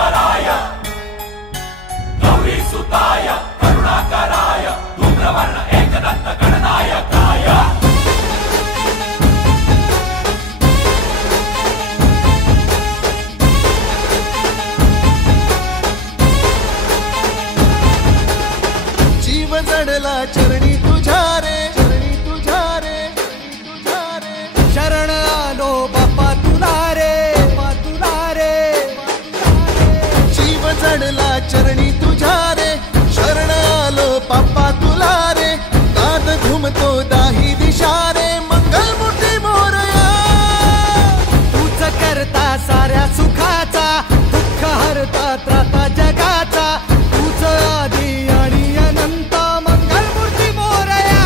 ईश्वराय गौरी सुताय करुणाकराय धूम्रवर्ण एकदंत गणनायकाय जीव जडला चरणी तुझ्या रे शरण आलो बाप्पा तुला रे जीव जडला चरणी तुझ्या रे शरण आलो बाप्पा तुला रे नाद घुमतो दाही दिशा रे मंगलमूर्ती मोरया तूच करता साऱ्या सुखाचा दुःख हरता त्राता जगाचा तूच आदी आणि अनंत मंगलमूर्ती मोरया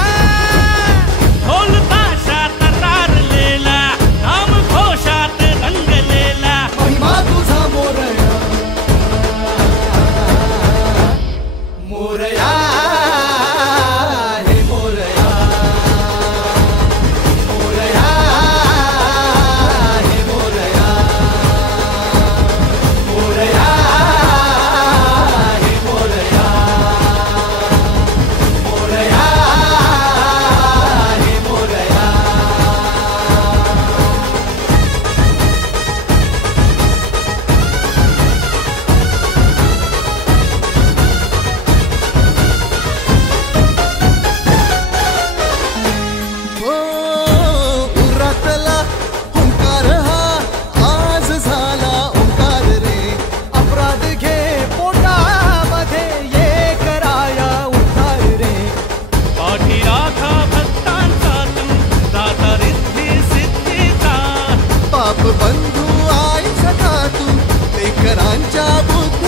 ढोल ताशात तारलेला नाम घोषात रंगलेला महिमा तुझा मोरया मोरया हे मोरया मोरया हे मोरया मोरया हे मोरया मोरया हे मोरया हो उरातला ओंकार हा आज झाला ओंकार रे अपराध घे पोटामध्ये ये कराया उद्धार रे पाठी राखा भक्तांचा तू दाता रिद्धी सिद्धीचा पाप बंधू आई सखा तू लेकरांच्या बुद्धी